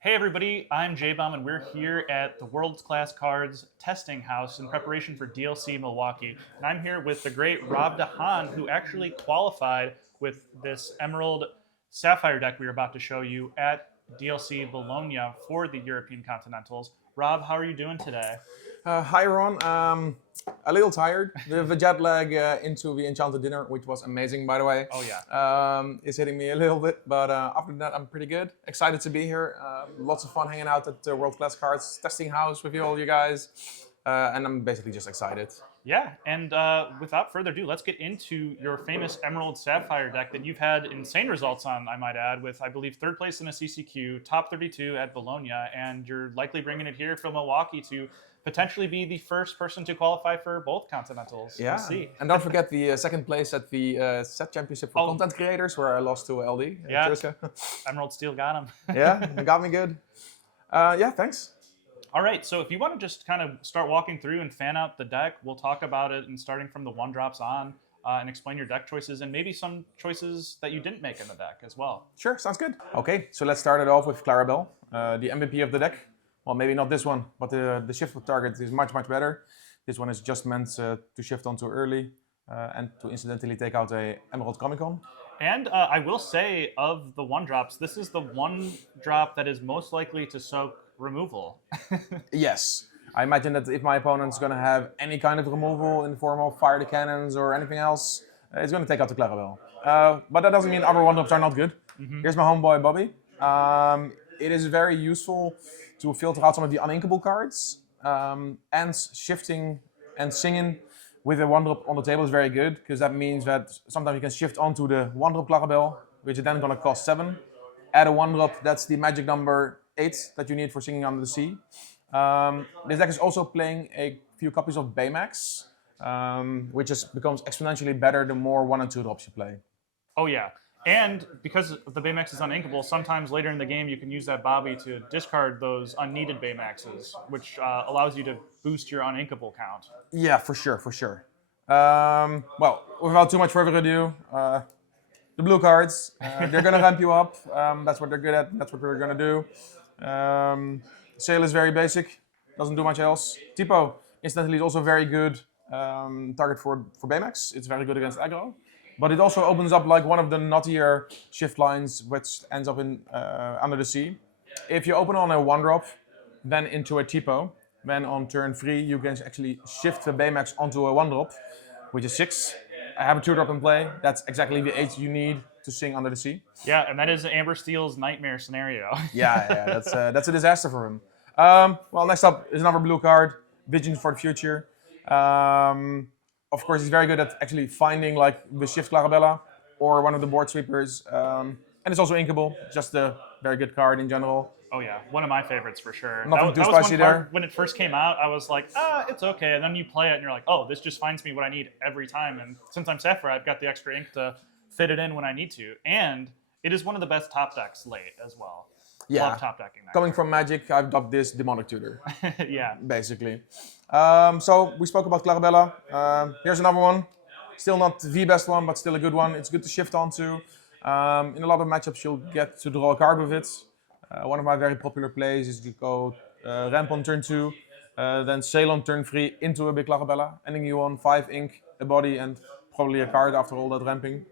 Hey everybody, I'm JBaum and we're here at the World's Class Cards testing house in preparation for DLC Milwaukee. And I'm here with the great Rob Haan, who actually qualified with this Emerald Sapphire deck we were about to show you at DLC Bologna for the European Continentals. Rob, how are you doing today? Hi Ron, a little tired. The jet lag into the Enchanted Dinner, which was amazing by the way, Oh yeah. is hitting me a little bit. But after that, I'm pretty good. Excited to be here. Lots of fun hanging out at the World Class Cards testing house with all you guys. And I'm basically just excited. Yeah, and without further ado, let's get into your famous Emerald Sapphire deck that you've had insane results on, I might add, with, I believe, third place in a CCQ, top 32 at Bologna, and you're likely bringing it here from Milwaukee to potentially be the first person to qualify for both Continentals. Yeah, We'll see. and don't forget the second place at the set championship for Oh. content creators, where I lost to LD. Yeah. Turska. Emerald Steel got him. Yeah, it got me good. Yeah, thanks. All right, so if you want to just kind of start walking through and fan out the deck, we'll talk about it and starting from the one drops on and explain your deck choices and maybe some choices that you didn't make in the deck as well. Sure, sounds good. Okay, so let's start it off with Clarabelle, the MVP of the deck. Well, maybe not this one, but the shift target is much better. This one is just meant to shift onto early and to incidentally take out a Emerald Comic Con. And I will say, of the one drops, this is the one drop that is most likely to soak removal. Yes, I imagine that if my opponent's going to have any kind of removal in the form of fire the cannons or anything else, it's going to take out the Clarabelle. But that doesn't mean other one drops are not good. Here's my homeboy Bobby. It is very useful to filter out some of the uninkable cards, and shifting and singing with a one drop on the table is very good, because that means that sometimes you can shift onto the one drop Clarabelle, which is then going to cost 7. Add a one drop, that's the magic number 8 that you need for Singing Under the Sea. This deck is also playing a few copies of Baymax, which just becomes exponentially better the more 1 and 2 drops you play. Oh yeah, and because the Baymax is uninkable, sometimes later in the game you can use that Bobby to discard those unneeded Baymaxes, which allows you to boost your uninkable count. Yeah, for sure. Well, without too much further ado, the blue cards, they're going to ramp you up. That's what they're good at. That's what we're going to do. Sail is very basic. Doesn't do much else. Tipo, incidentally, is also very good target for Baymax. It's very good against aggro. But it also opens up like one of the nuttier shift lines, which ends up in Under the Sea. If you open on a 1-drop, then into a Tipo, then on turn 3 you can actually shift the Baymax onto a 1-drop, which is 6. I have a 2-drop in play. That's exactly the 8 you need to sing Under the Sea. Yeah, and that is Amber Steel's nightmare scenario. Yeah, that's a disaster for him. Well, next up is another blue card, Vision for the Future. Of course, he's very good at actually finding like the Shift Clarabella or one of the board sweepers. And it's also inkable, just a very good card in general. Oh yeah, one of my favorites for sure. Nothing too that was spicy one there. card, when it first came out, I was like, it's okay. And then you play it and you're like, oh, this just finds me what I need every time. And since I'm Sapphire, I've got the extra ink to fit it in when I need to. And it is one of the best top decks late as well. Yeah, Love top decking that coming from Magic, I've dubbed this Demonic Tutor, yeah. basically. So we spoke about Clarabella. Here's another one. Still not the best one, but still a good one. It's good to shift onto. In a lot of matchups, you'll get to draw a card with it. One of my very popular plays is to go ramp on turn 2, then sail on turn 3 into a big Clarabella, ending you on 5 ink, a body, and probably a card after all that ramping.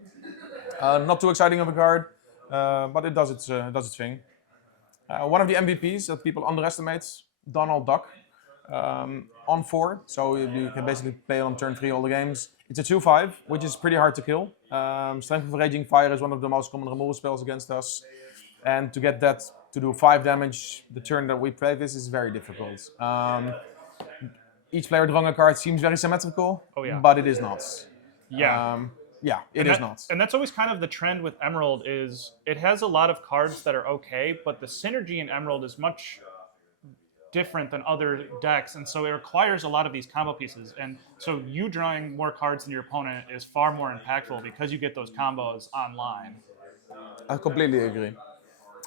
Not too exciting of a card, but it does its thing. One of the MVPs that people underestimate, Donald Duck, on 4, so you can basically play on turn 3 all the games. It's a 2/5, which is pretty hard to kill. Strength of Raging Fire is one of the most common removal spells against us, and to get that to do 5 damage the turn that we play this is very difficult. Each player drawing a card seems very symmetrical, but it is not. Yeah. It is not. And that's always kind of the trend with Emerald is it has a lot of cards that are okay, but the synergy in Emerald is much different than other decks, and so it requires a lot of these combo pieces. And so you drawing more cards than your opponent is far more impactful because you get those combos online. I completely agree.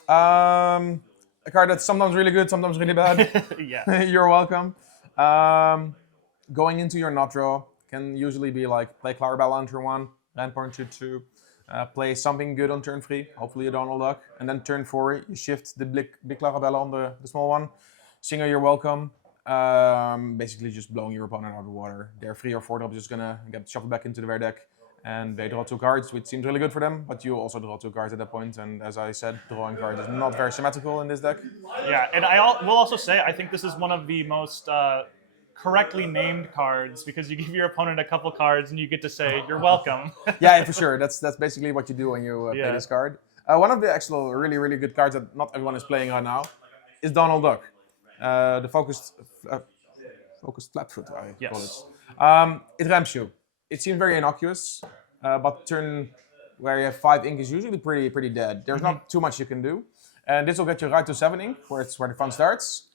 A card that's sometimes really good, sometimes really bad. Yeah. You're welcome. Going into your not draw can usually be like play Clarabelle on turn 1, ramp on turn 2, play something good on turn 3, hopefully a Donald Duck, and then turn 4 you shift the big Clarabella on the small one, Singer You're Welcome, basically just blowing your opponent out of the water. Their 3 or 4 drops just gonna get shuffled back into their deck, and they draw 2 cards, which seems really good for them, but you also draw 2 cards at that point, and as I said, drawing cards is not very symmetrical in this deck. Yeah, and will also say I think this is one of the most correctly named cards because you give your opponent a couple cards and you get to say you're welcome. Yeah, for sure. That's basically what you do when you play Yeah. this card. One of the actual really good cards that not everyone is playing right now is Donald Duck, the focused flatfoot, I call Yes. it. It ramps you. It seems very innocuous, but turn where you have 5 ink is usually pretty dead. There's not too much you can do, and this will get you right to 7 ink, where the fun starts.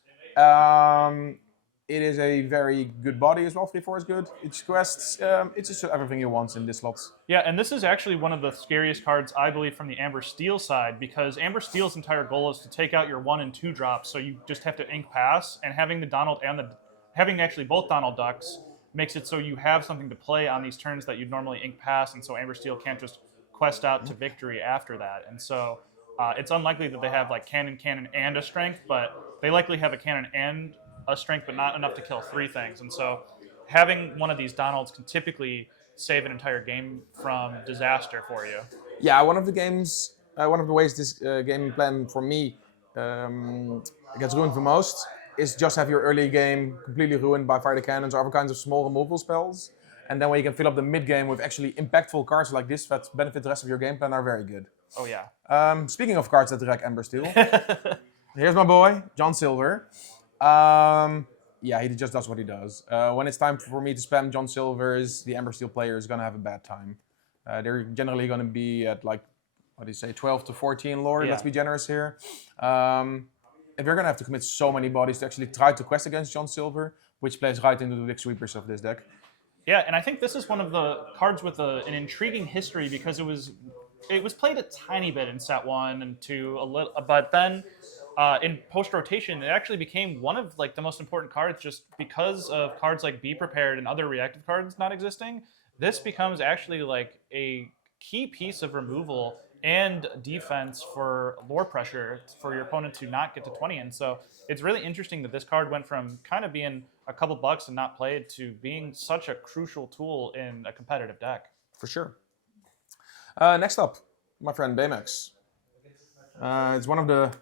It is a very good body as well. 3/4 is good. It's quests. It's just everything you want in this slot. Yeah, and this is actually one of the scariest cards, I believe, from the Amber Steel side, because Amber Steel's entire goal is to take out your 1 and 2 drops, so you just have to ink pass, and having the Donald and having actually both Donald Ducks makes it so you have something to play on these turns that you'd normally ink pass, and so Amber Steel can't just quest out to victory after that. And so it's unlikely that they have like cannon, and a strength, but they likely have a cannon and a strength, but not enough to kill 3 things. And so having one of these Donalds can typically save an entire game from disaster for you. Yeah, one of the ways this game plan for me gets ruined the most is just have your early game completely ruined by fire the cannons or other kinds of small removal spells, and then when you can fill up the mid game with actually impactful cards like this that benefit the rest of your game plan are very good. Oh yeah. Speaking of cards that wreck Amber Steel, here's my boy John Silver. Yeah, he just does what he does. When it's time for me to spam John Silver's, the Amber Steel player is gonna have a bad time. They're generally gonna be at like, 12 to 14 lore. Yeah. Let's be generous here. If you're gonna have to commit so many bodies to actually try to quest against John Silver, which plays right into the big sweepers of this deck. Yeah, and I think this is one of the cards with an intriguing history because it was played a tiny bit in set 1 and 2, a little, but then in post rotation, it actually became one of like the most important cards just because of cards like Be Prepared and other reactive cards not existing. This becomes actually like a key piece of removal and defense for lore pressure for your opponent to not get to 20. And so it's really interesting that this card went from kind of being a couple bucks and not played to being such a crucial tool in a competitive deck. For sure. Next up, my friend Baymax. It's one of the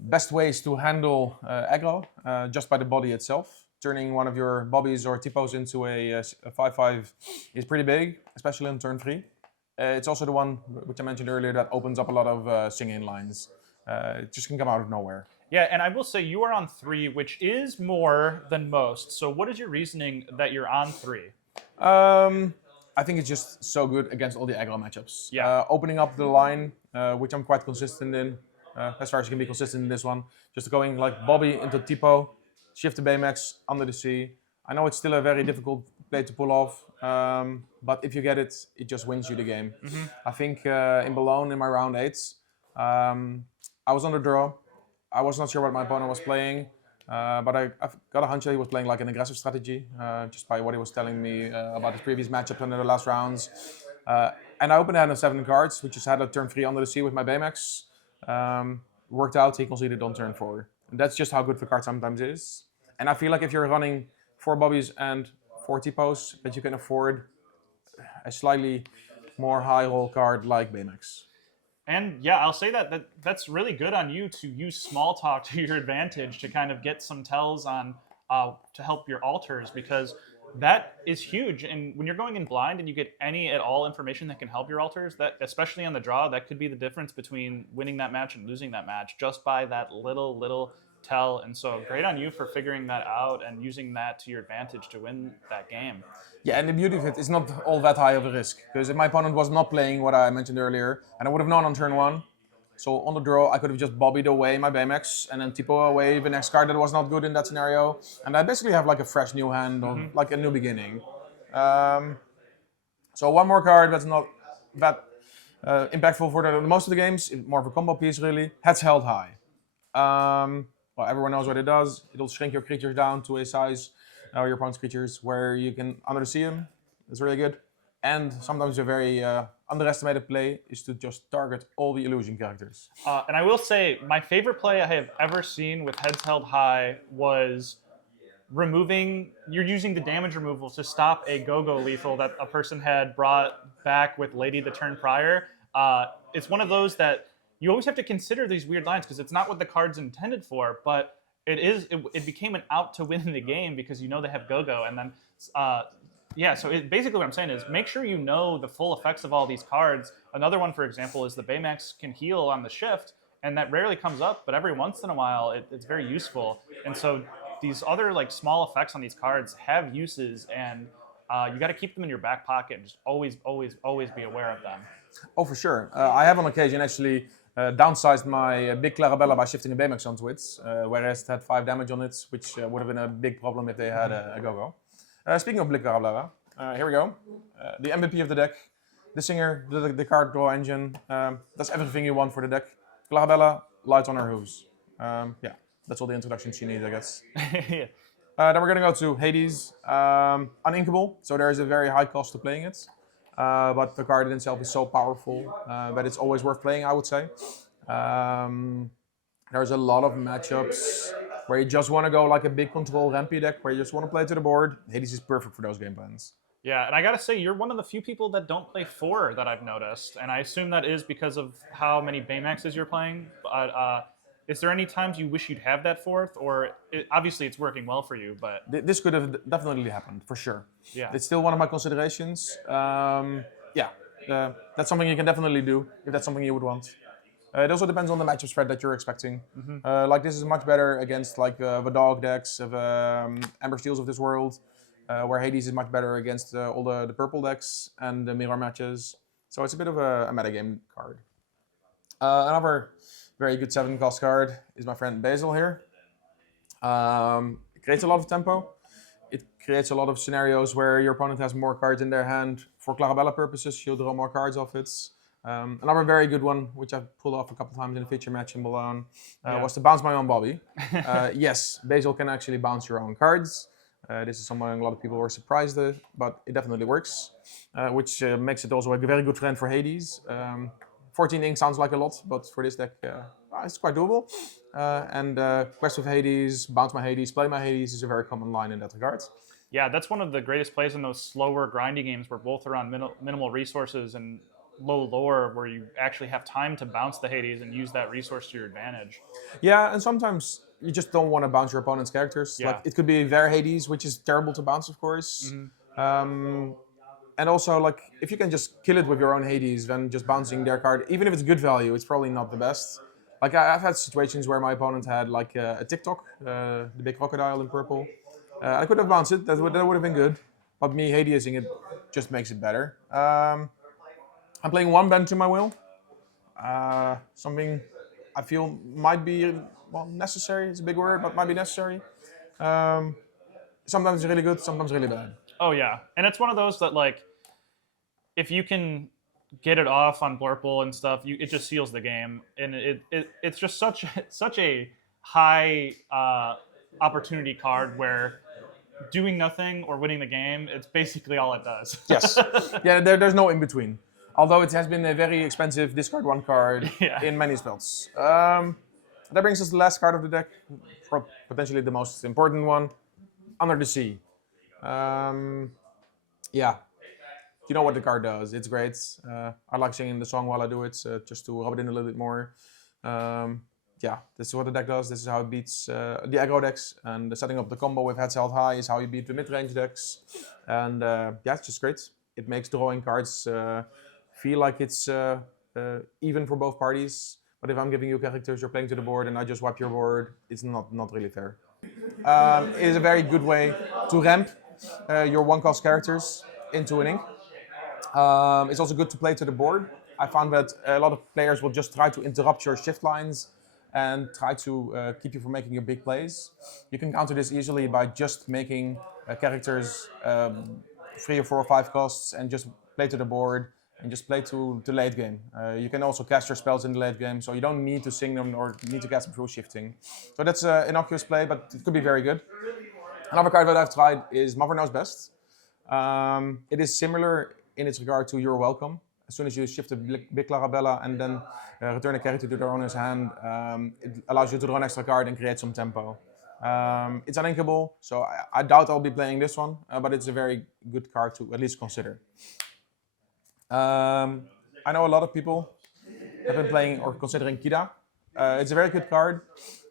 best ways to handle aggro just by the body itself. Turning one of your bobbies or typos into a 5/5 is pretty big, especially on turn 3. It's also the one which I mentioned earlier that opens up a lot of sing-in lines. It just can come out of nowhere. Yeah, and I will say you are on 3, which is more than most. So what is your reasoning that you're on 3? I think it's just so good against all the aggro matchups. Yeah. Opening up the line, which I'm quite consistent in, as far as you can be consistent in this one. Just going like Bobby into Tipo, shift the Baymax under the sea. I know it's still a very difficult play to pull off, but if you get it, it just wins you the game. Mm-hmm. I think in Bologna in my round 8s, I was on the draw. I was not sure what my opponent was playing, but I've got a hunch that he was playing like an aggressive strategy, just by what he was telling me about his previous matchups in the last rounds. And I opened a hand of 7 cards, which just had a turn 3 under the sea with my Baymax. Worked out, he conceded on turn 4. And that's just how good the card sometimes is. And I feel like if you're running 4 bobbies and 4 T-posts, that you can afford a slightly more high roll card like Baymax. And yeah, I'll say that's really good on you to use small talk to your advantage to kind of get some tells on to help your alters, because that is huge. And when you're going in blind and you get any at all information that can help your alters, that especially on the draw, that could be the difference between winning that match and losing that match just by that little tell. And so great on you for figuring that out and using that to your advantage to win that game. Yeah, and the beauty of it is not all that high of a risk. Because if my opponent was not playing what I mentioned earlier, and I would have known on turn 1, so on the draw I could have just bobbied away my Baymax and then Tipo away the next card that was not good in that scenario. And I basically have like a fresh new hand, or like a new beginning. So one more card that's not that impactful for the most of the games, more of a combo piece really. Heads Held High. Well, everyone knows what it does. It'll shrink your creatures down to a size, your opponent's creatures, where you can under the sea them. It's really good. And sometimes a very underestimated play is to just target all the illusion characters. And I will say, my favorite play I have ever seen with heads held high was you're using the damage removal to stop a go-go lethal that a person had brought back with Lady the turn prior. It's one of those that you always have to consider these weird lines because it's not what the card's intended for, but it became an out to win in the game because you know they have go-go. And then, so basically what I'm saying is make sure you know the full effects of all these cards. Another one, for example, is the Baymax can heal on the shift, and that rarely comes up, but every once in a while it's very useful. And so these other like small effects on these cards have uses, and you got to keep them in your back pocket and just always be aware of them. Oh, for sure. I have on occasion actually downsized my big Clarabella by shifting a Baymax onto it, whereas it had 5 damage on it, which would have been a big problem if they had a go-go. Speaking of big Clarabella, here we go. The MVP of the deck, the singer, the card draw engine, that's everything you want for the deck. Clarabella, lights on her hooves. Yeah. That's all the introduction she needs, I guess. Yeah. Then we're going to go to Hades. Uninkable, so there is a very high cost to playing it. But the card in itself is so powerful that it's always worth playing, I would say. There's a lot of matchups where you just want to go like a big control rampy deck, where you just want to play to the board. Hades is perfect for those game plans. Yeah, and I gotta say, you're one of the few people that don't play 4 that I've noticed, and I assume that is because of how many Baymaxes you're playing. But is there any times you wish you'd have that 4th, or obviously it's working well for you, but... This could have definitely happened, for sure. Yeah. It's still one of my considerations. That's something you can definitely do, if that's something you would want. It also depends on the matchup spread that you're expecting. Mm-hmm. Like this is much better against like the dog decks of Amber Steels of this world, where Hades is much better against all the purple decks and the mirror matches. So it's a bit of a metagame card. Another very good 7-cost card is my friend Basil here. It creates a lot of tempo. It creates a lot of scenarios where your opponent has more cards in their hand. For Clarabella purposes, you'll draw more cards off it. Another very good one, which I've pulled off a couple times in a feature match in Bologna, was to bounce my own Bobby. Yes, Basil can actually bounce your own cards. This is something a lot of people were surprised at, but it definitely works, which makes it also a very good friend for Hades. 14 ink sounds like a lot, but for this deck, it's quite doable. Quest with Hades, bounce my Hades, play my Hades is a very common line in that regard. Yeah, that's one of the greatest plays in those slower grindy games where both are on minimal resources and low lore, where you actually have time to bounce the Hades and use that resource to your advantage. Yeah, and sometimes you just don't want to bounce your opponent's characters. Yeah. Like it could be their Hades, which is terrible to bounce, of course. Mm-hmm. And also, like, if you can just kill it with your own Hades, then just bouncing their card, even if it's good value, it's probably not the best. Like, I've had situations where my opponent had, like, a TikTok, the big crocodile in purple. I could have bounced it, that would have been good. But me Hadesing it just makes it better. I'm playing 1 bend to my will. Something I feel might be, necessary. It's a big word, but might be necessary. Sometimes it's really good, sometimes really bad. Oh, yeah. And it's one of those that, like, if you can get it off on Blurple and stuff, it just seals the game. And it's just such a high opportunity card where doing nothing or winning the game, it's basically all it does. Yes. Yeah, there's no in between. Although it has been a very expensive discard 1 card in many spells. That brings us to the last card of the deck, potentially the most important one, Under the Sea. Yeah, you know what the card does. It's great. I like singing the song while I do it, just to rub it in a little bit more. Yeah, this is what the deck does. This is how it beats the aggro decks, and setting up the combo with heads held high is how you beat the mid-range decks. And it's just great. It makes drawing cards feel like it's even for both parties. But if I'm giving you characters, you're playing to the board, and I just wipe your board, it's not really fair. It is a very good way to ramp your 1-cost characters into an ink. It's also good to play to the board. I found that a lot of players will just try to interrupt your shift lines and try to keep you from making your big plays. You can counter this easily by just making characters 3 or 4 or 5 costs and just play to the board and just play to the late game. You can also cast your spells in the late game, so you don't need to sing them or need to cast them through shifting. So that's an innocuous play, but it could be very good. Another card that I've tried is Mother Knows Best. It is similar in its regard to You're Welcome. as soon as you shift a big Clarabella and then return a carry to the owner's hand, it allows you to draw an extra card and create some tempo. It's uninkable, so I doubt I'll be playing this one, but it's a very good card to at least consider. I know a lot of people have been playing or considering Kida. It's a very good card,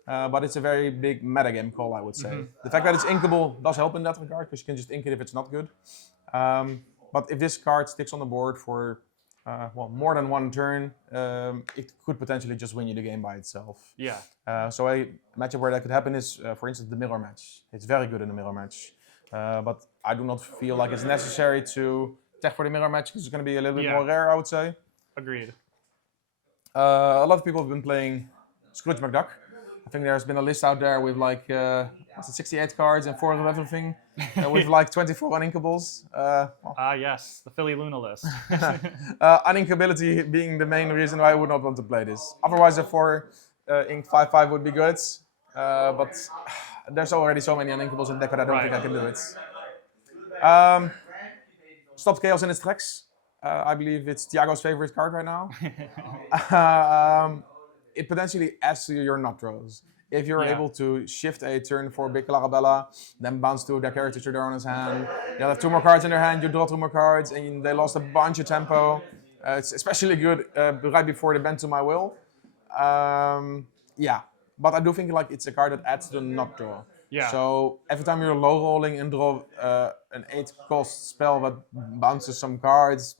but it's a very big metagame call, I would say. The fact that it's inkable does help in that regard, because you can just ink it if it's not good. But if this card sticks on the board for more than one turn, it could potentially just win you the game by itself. Yeah. So a matchup where that could happen is, for instance, the mirror match. It's very good in the mirror match, but I do not feel like it's necessary to tech for the mirror match, because it's going to be a little bit more rare, I would say. Agreed. A lot of people have been playing Scrooge McDuck. I think there's been a list out there with like 68 cards and 4 of everything, with like 24 uninkables. Yes, the Philly Luna list. Uninkability being the main reason why I would not want to play this. Otherwise, a 4 ink 5/5 would be good, but there's already so many uninkables in the deck that I don't think I can do it. Stops Chaos in its tracks. I believe it's Thiago's favorite card right now. It potentially adds to your nut draws. If you're able to shift a turn for Big Clarabella, then bounce 2 of their characters to their owner's hand, they'll have 2 more cards in their hand, you draw 2 more cards, and they lost a bunch of tempo. It's especially good right before they bend to my will. But I do think like it's a card that adds to the nut draw. Yeah. So every time you're low rolling and draw an 8 cost spell that bounces some cards,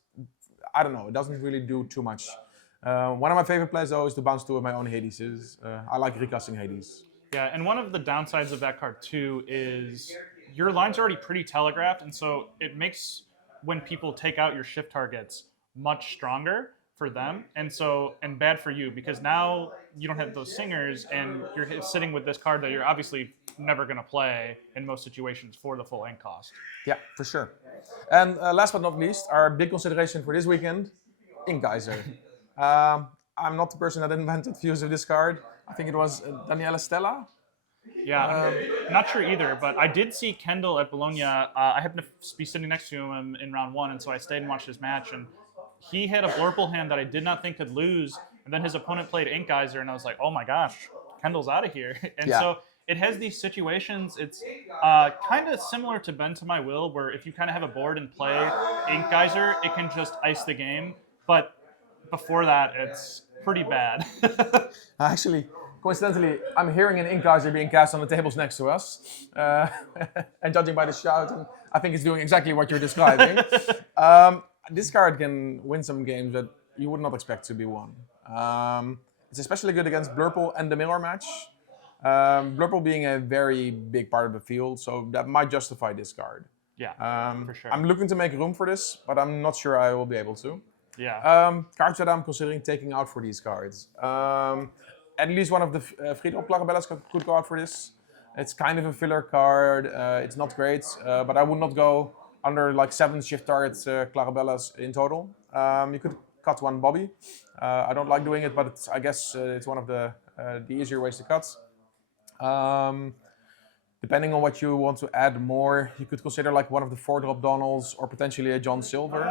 I don't know, it doesn't really do too much. One of my favorite plays though is to bounce 2 of my own Hadeses. I like recasting Hades. Yeah, and one of the downsides of that card too is your line's already pretty telegraphed, and so it makes when people take out your shift targets much stronger for them, and bad for you, because now you don't have those singers and you're sitting with this card that you're obviously never going to play in most situations for the full ink cost. Yeah, for sure. And last but not least, our big consideration for this weekend, Ink Geyser. I'm not the person that invented views of this card. I think it was Daniela Stella. Yeah, I'm not sure either, but I did see Kendall at Bologna. I happened to be sitting next to him in round 1, and so I stayed and watched his match, and he had a Blurple hand that I did not think could lose, and then his opponent played Ink Geyser, and I was like, oh my gosh, Kendall's out of here. And so it has these situations. It's kind of similar to Bend to My Will, where if you kind of have a board and play Ink Geyser, it can just ice the game, but before that, it's pretty bad. Actually, coincidentally, I'm hearing an Ink Geyser being cast on the tables next to us. And judging by the shout, I think it's doing exactly what you're describing. This card can win some games that you would not expect to be won. It's especially good against Blurple and the mirror match. Blurple being a very big part of the field, so that might justify this card. Yeah, for sure. I'm looking to make room for this, but I'm not sure I will be able to. Yeah. Cards that I'm considering taking out for these cards. At least one of the Friedhof Clarabellas could go out for this. It's kind of a filler card. It's not great, but I would not go under like 7 shift targets Clarabellas in total. You could cut 1 Bobby. I don't like doing it, but I guess it's one of the easier ways to cut. Depending on what you want to add more, you could consider like one of the 4-drop Donalds or potentially a John Silver.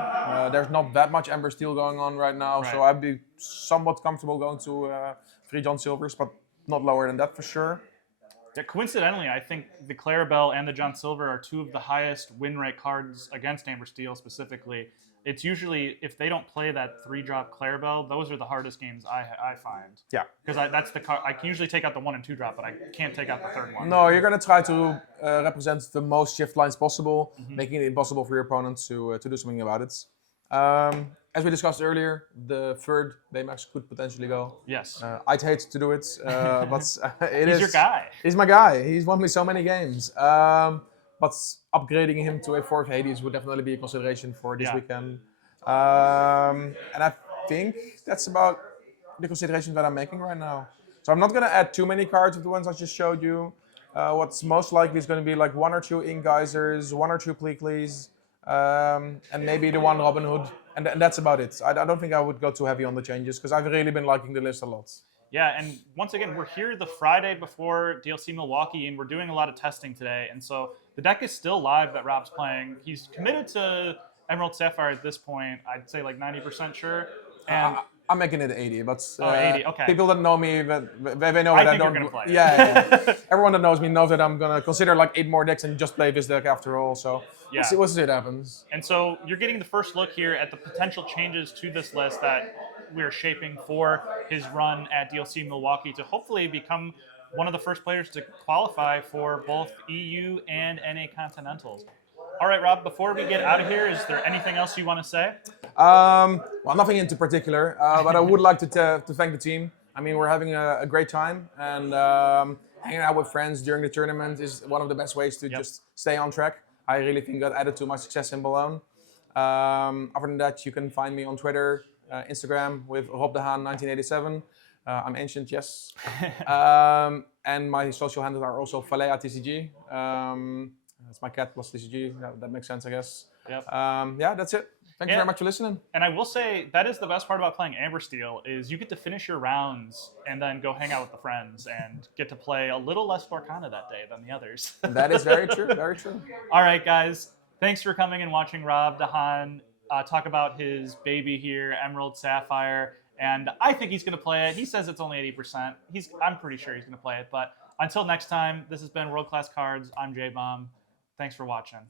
There's not that much Ember Steel going on right now, so I'd be somewhat comfortable going to 3 John Silvers, but not lower than that for sure. Yeah, coincidentally, I think the Clarabelle and the John Silver are 2 of the highest win rate cards against Amber Steel specifically. It's usually, if they don't play that 3-drop Clarabelle, those are the hardest games I find. Yeah. Because that's the card, I can usually take out the 1 and 2 drop, but I can't take out the 3rd one. No, you're going to try to represent the most shift lines possible, making it impossible for your opponent to do something about it. As we discussed earlier, the 3rd Baymax could potentially go. Yes. I'd hate to do it, but He's your guy. He's my guy. He's won me so many games. But upgrading him to a 4th Hades would definitely be a consideration for this weekend. And I think that's about the considerations that I'm making right now. So I'm not going to add too many cards of the ones I just showed you. What's most likely is going to be like 1 or 2 Ink Geysers, 1 or 2 Pleakleys, and maybe the 1 Robin Hood. And that's about it. I don't think I would go too heavy on the changes, because I've really been liking the list a lot. Yeah, and once again, we're here the Friday before DLC Milwaukee, and we're doing a lot of testing today. And so the deck is still live that Rob's playing. He's committed to Emerald Sapphire at this point, I'd say like 90% sure. And I'm making it 80, but 80, okay. people that know me, they know I that I think you're don't. gonna play it. Yeah. Everyone that knows me knows that I'm gonna consider like 8 more decks and just play this deck after all. So Yeah. we'll see what happens. And so you're getting the first look here at the potential changes to this list that we're shaping for his run at DLC Milwaukee to hopefully become one of the first players to qualify for both EU and NA Continentals. All right, Rob, before we get out of here, is there anything else you want to say? Well, nothing into particular, but I would like to thank the team. I mean, we're having a great time, and hanging out with friends during the tournament is one of the best ways to just stay on track. I really think that added to my success in Bologna. Other than that, you can find me on Twitter, Instagram with Rob the Haan 1987. I'm ancient, yes. And my social handles are also Falea TCG. That's my cat plus TCG. That makes sense, I guess. Yep. Yeah, that's it. Thank you very much for listening. And I will say that is the best part about playing Amber Steel is you get to finish your rounds and then go hang out with the friends and get to play a little less Lorcana that day than the others. That is very true. Very true. All right, guys. Thanks for coming and watching Rob the Haan talk about his baby here, Emerald Sapphire. And I think he's going to play it. He says it's only 80%. I'm pretty sure he's going to play it. But until next time, this has been World Class Cards. I'm JBaum. Thanks for watching.